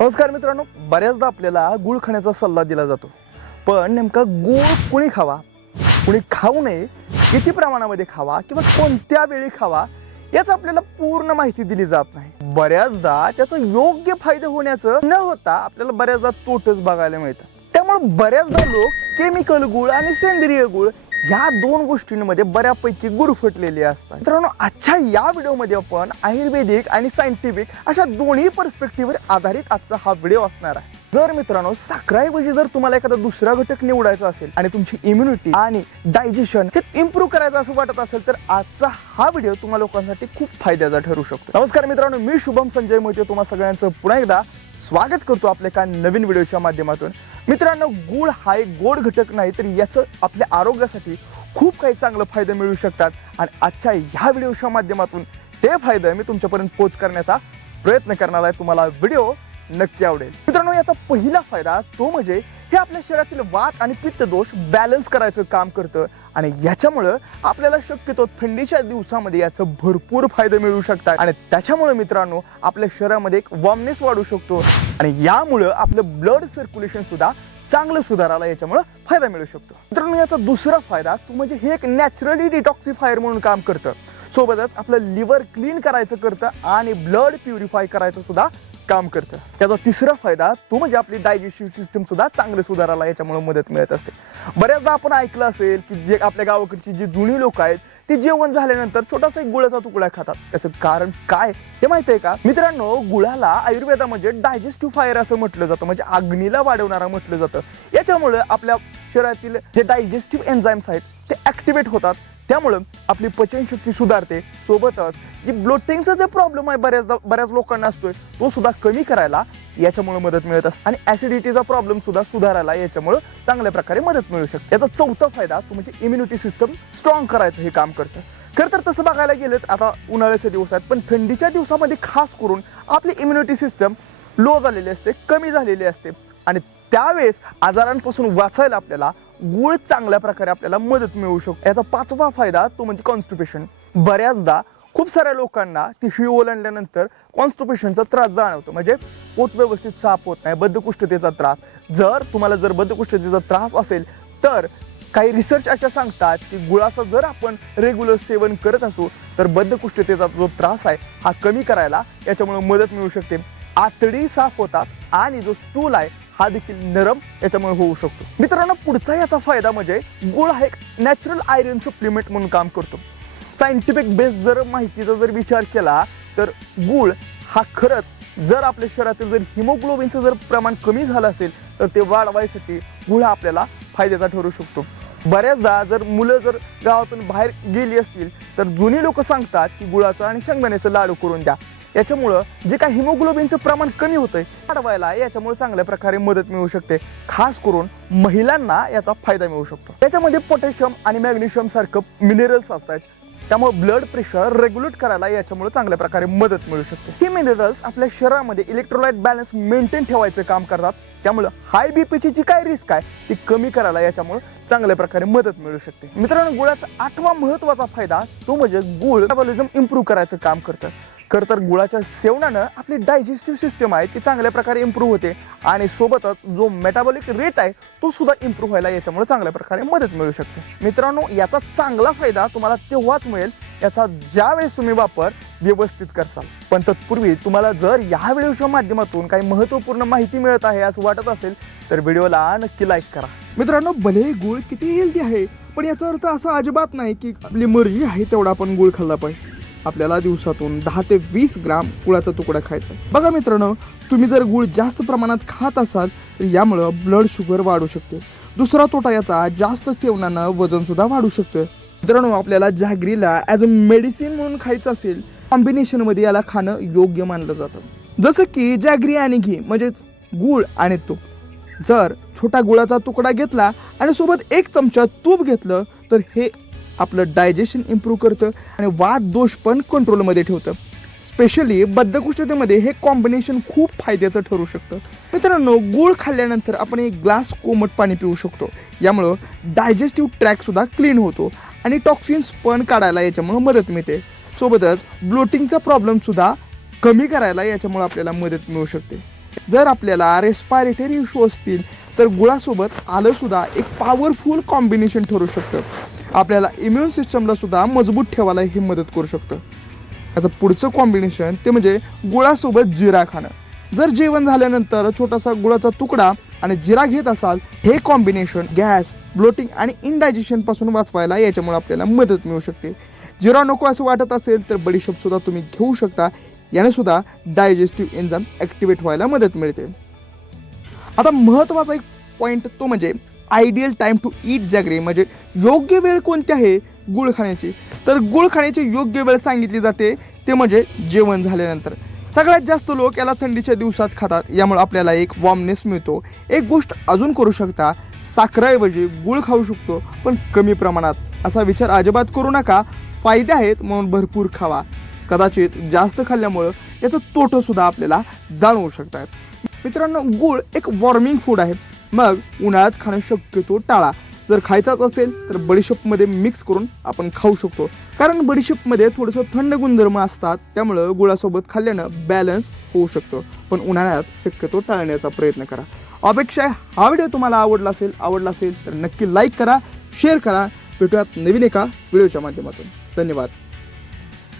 नमस्कार मित्रांनो बऱ्याचदा आपल्याला गुळ खाण्याचा सल्ला दिला जातो. पण नेमका गुळ कुणी खावा? कुणी खाऊ नये? किती प्रमाणामध्ये खावा? किंवा कोणत्या वेळी खावा? याच आपल्याला पूर्ण माहिती दिली जात नाही. बऱ्याचदा त्याचा योग्य फायदा होण्याचं न होता आपल्याला बऱ्याचदा तोटच बघायला मिळतं. त्यामुळे बऱ्याचदा लोक केमिकल गुळ आणि सेंद्रिय गुळ या दोन गोष्टींमध्ये बऱ्यापैकी गुरफटलेली असतात. मित्रांनो आजच्या या व्हिडिओमध्ये आपण आयुर्वेदिक आणि सायंटिफिक अशा दोन्ही पर्स्पेक्टिव्हवर आधारित आजचा हा व्हिडिओ असणार आहे. जर मित्रांनो साखराऐवजी जर तुम्हाला एखादा दुसरा घटक निवडायचा असेल आणि तुमची इम्युनिटी आणि डायजेशन हे इम्प्रूव्ह करायचं असं वाटत असेल तर आजचा हा व्हिडिओ तुम्हा लोकांसाठी खूप फायद्याचा ठरू शकतो. नमस्कार मित्रांनो मी शुभम संजय मोहिते तुम्हाला सगळ्यांचं पुन्हा एकदा स्वागत करतो आपल्या एका नवीन व्हिडिओच्या माध्यमातून. मित्रांनो गूळ हा एक गोड घटक नाही तर याचं आपल्या आरोग्यासाठी खूप काही चांगलं फायदे मिळू शकतात. आणि आजच्या ह्या व्हिडिओच्या माध्यमातून ते फायदे मी तुमच्यापर्यंत पोच करण्याचा प्रयत्न करणार आहे. तुम्हाला व्हिडिओ नक्की आवडेल. मित्रांनो याचा पहिला फायदा तो म्हणजे हे आपल्या शरीरातील वात आणि पित्त दोष बॅलन्स करायचं काम करतं. आणि याच्यामुळं आपल्याला शक्यतो थंडीच्या दिवसामध्ये याचं भरपूर फायदे मिळू शकतात. आणि त्याच्यामुळे मित्रांनो आपल्या शरीरामध्ये एक वॉर्मनेस वाढू शकतो. आणि यामुळं आपलं ब्लड सर्क्युलेशन सुद्धा चांगलं सुधारायला याच्यामुळं फायदा मिळू शकतो. मित्रांनो याचा दुसरा फायदा तो म्हणजे हे एक नॅचरली डिटॉक्सिफायर म्हणून काम करतं. सोबतच आपलं लिव्हर क्लीन करायचं करतं आणि ब्लड प्युरिफाय करायचं सुद्धा काम करतं. त्याचा तिसरा फायदा तो म्हणजे आपली डायजेस्टिव्ह सिस्टम सुद्धा चांगले सुधारायला याच्यामुळे मदत मिळत असते. बऱ्याचदा आपण ऐकलं असेल की जे आपल्या गावाकडची जी जुनी लोक आहेत ते जेवण झाल्यानंतर छोटासा एक गुळाचा तुकडा खातात. त्याचं कारण काय? हे माहिती आहे का? मित्रांनो गुळाला आयुर्वेदामध्ये म्हणजे डायजेस्टिव्ह फायर असं म्हटलं जातं. म्हणजे अग्नीला वाढवणारा म्हटलं जातं. याच्यामुळं आपल्या शरीरातील जे डायजेस्टिव्ह एन्झाईम्स आहेत ते ॲक्टिवेट होतात. त्यामुळं आपली पचनशक्ती सुधारते सोबतच जी ब्लोटिंगचा जे प्रॉब्लेम आहे बऱ्याचदा बऱ्याच लोकांना असतोय तो सुद्धा कमी करायला याच्यामुळे मदत मिळत असते. आणि ऍसिडिटीचा प्रॉब्लेम सुद्धा सुधारायला याच्यामुळे चांगल्या प्रकारे मदत मिळू शकते. याचा चौथा फायदा तो म्हणजे इम्युनिटी सिस्टम स्ट्रॉंग करायचं हे काम करतं. खरं तर तसं बघायला गेलं आता उन्हाळ्याचे दिवस आहेत पण थंडीच्या दिवसामध्ये खास करून आपली इम्युनिटी सिस्टम लो झालेली असते कमी झालेली असते. आणि त्यावेळेस आजारांपासून वाचायला आपल्याला गुळ चांगल्या प्रकारे आपल्याला मदत मिळू शकतो. याचा पाचवा फायदा तो म्हणजे कॉन्स्टिपेशन बऱ्याचदा खूप साऱ्या लोकांना ती ओलांडल्यानंतर कॉन्स्टिपेशनचा त्रास जाणवतो. म्हणजे पोट व्यवस्थित साफ होत नाही बद्धकुष्ठतेचा त्रास. जर तुम्हाला जर बद्धकुष्ठतेचा त्रास असेल तर काही रिसर्च अशा सांगतात की गुळाचं जर आपण रेग्युलर सेवन करत असू तर बद्धकुष्ठतेचा जो त्रास आहे हा कमी करायला याच्यामुळे मदत मिळू शकते. आतडी साफ होतात आणि जो स्टूल आहे हा देखील नरम याच्यामुळे होऊ शकतो. मित्रांनो पुढचा याचा फायदा म्हणजे गुळ हा एक नॅचरल आयरन सप्लिमेंट म्हणून काम करतो. सायंटिफिक बेस जर माहितीचा जर विचार केला तर गुळ हा खरंच जर आपल्या शरीरातील जर हिमोग्लोबिनचं जर प्रमाण कमी झालं असेल तर ते वाढवायसाठी गुळ हा आपल्याला फायद्याचा ठरू शकतो. बऱ्याचदा जर मुलं जर गावातून बाहेर गेली असतील तर जुनी लोक सांगतात की गुळाचं आणि शेंगदाण्याचं लाडू करून द्या. याच्यामुळं जे काही हिमोग्लोबिनचं प्रमाण कमी होतंय वाढवायला याच्यामुळे चांगल्या प्रकारे मदत मिळू शकते. खास करून महिलांना याचा फायदा मिळू शकतो. त्याच्यामध्ये पोटॅशियम आणि मॅग्नेशियम सारखं मिनरल्स असतात. त्यामुळे ब्लड प्रेशर रेग्युलेट करायला याच्यामुळे चांगल्या प्रकारे मदत मिळू शकते. हे मिनरल्स आपल्या शरीरामध्ये इलेक्ट्रोलाइट बॅलन्स मेंटेन ठेवायचं काम करतात. त्यामुळे हाय बीपीची जी काय रिस्क आहे ती कमी करायला याच्यामुळे चांगल्या प्रकारे मदत मिळू शकते. मित्रांनो गुळाचा आठवा महत्त्वाचा फायदा तो म्हणजे गुळ मेटाबॉलिझम इम्प्रूव्ह करायचं काम करतं. खरं तर गुळाच्या सेवनानं आपली डायजेस्टिव्ह सिस्टम आहे ती चांगल्या प्रकारे इम्प्रूव्ह होते. आणि सोबतच जो मेटाबॉलिक रेट आहे तो सुद्धा इम्प्रूव्ह व्हायला याच्यामुळे चांगल्या प्रकारे मदत मिळू शकते. मित्रांनो याचा चांगला फायदा तुम्हाला तेव्हाच मिळेल याचा ज्यावेळेस तुम्ही वापर व्यवस्थित करसाल. पण तत्पूर्वी तुम्हाला जर या व्हिडिओच्या माध्यमातून काही महत्त्वपूर्ण माहिती मिळत आहे असं वाटत असेल तर व्हिडिओला नक्की लाईक करा. मित्रांनो भले गुळ किती हेल्दी आहे पण याचा अर्थ असा अजिबात नाही की आपली मर्जी आहे तेवढा आपण गुळ खाल्ला पाहिजे. आपल्याला दिवसातून दहा ते वीस ग्राम गुळाचा तुकडा खायचा आहे. बघा मित्रांनो तुम्ही जर गुळ जास्त प्रमाणात खात असाल तर यामुळं ब्लड शुगर वाढू शकते. दुसरा तोटा याचा जास्त सेवनानं वजन सुद्धा वाढू शकतं मित्रांनो आपल्याला जॅगरीला ॲज अ मेडिसिन म्हणून खायचं असेल कॉम्बिनेशनमध्ये याला खाणं योग्य मानलं जातं. जसं की जॅगरी आणि घी म्हणजेच गुळ आणि तूप. जर छोटा गुळाचा तुकडा घेतला आणि सोबत एक चमचा तूप घेतलं तर हे आपलं डायजेशन इम्प्रूव्ह करतं आणि वाद दोष पण कंट्रोलमध्ये ठेवतं. स्पेशली बद्धकुष्ठतेमध्ये हे कॉम्बिनेशन खूप फायद्याचं ठरू शकतं. मित्रांनो गूळ खाल्ल्यानंतर आपण एक ग्लास कोमट पाणी पिऊ शकतो. यामुळं डायजेस्टिव्ह ट्रॅकसुद्धा क्लीन होतो आणि टॉक्सिन्स पण काढायला याच्यामुळं मदत मिळते. सोबतच ब्लोटिंगचा प्रॉब्लेमसुद्धा कमी करायला याच्यामुळं आपल्याला मदत मिळू शकते. जर आपल्याला रेस्पायरेटरी इश्यू असतील तर गुळासोबत आलंसुद्धा एक पॉवरफुल कॉम्बिनेशन ठरू शकतं. आपल्याला इम्युन सिस्टमला सुद्धा मजबूत ठेवायला हे मदत करू शकतं. याचं पुढचं कॉम्बिनेशन ते म्हणजे गुळासोबत जिरा खाणं. जर जेवण झाल्यानंतर छोटासा गुळाचा तुकडा आणि जिरा घेत असाल हे कॉम्बिनेशन गॅस ब्लोटिंग आणि इनडायजेशनपासून वाचवायला याच्यामुळे आपल्याला मदत मिळू शकते. जिरा नको असं वाटत असेल तर बडीशेप सुद्धा तुम्ही घेऊ शकता. याने सुद्धा डायजेस्टिव्ह एन्झाम्स ॲक्टिवेट व्हायला मदत मिळते. आता महत्त्वाचा एक पॉईंट तो म्हणजे ideal time to eat jaggery म्हणजे योग्य वेळ कोणती आहे? गुळ खाण्याची तर गुळ खाण्याची योग्य वेळ सांगितली जाते ते म्हणजे जेवण झाल्यानंतर. सगळ्यात जास्त लोक याला थंडीच्या दिवसात खातात यामुळे आपल्याला एक वॉर्मनेस मिळतो. एक गोष्ट अजून करू शकता साखरेऐवजी गुळ खाऊ शकतो पण कमी प्रमाणात. असा विचार अजिबात करू नका फायदे आहेत म्हणून भरपूर खावा. कदाचित जास्त खाल्ल्यामुळं याचं तोटंसुद्धा आपल्याला जाणवू शकतात. मित्रांनो गूळ एक वॉर्मिंग फूड आहे. मग उन्हाळ्यात खाणं शक्यतो टाळा. जर खायचाच असेल तर बडीशेपमध्ये मिक्स करून आपण खाऊ शकतो. कारण बडीशेपमध्ये थोडंसं थंड गुणधर्म असतात त्यामुळं गुळासोबत खाल्ल्यानं बॅलन्स होऊ शकतो. पण उन्हाळ्यात शक्यतो टाळण्याचा प्रयत्न करा. अपेक्षा आहे हा व्हिडिओ तुम्हाला आवडला असेल आवडला असेल तर नक्की लाईक करा शेअर करा. भेटूयात नवीन एका व्हिडिओच्या माध्यमातून. धन्यवाद.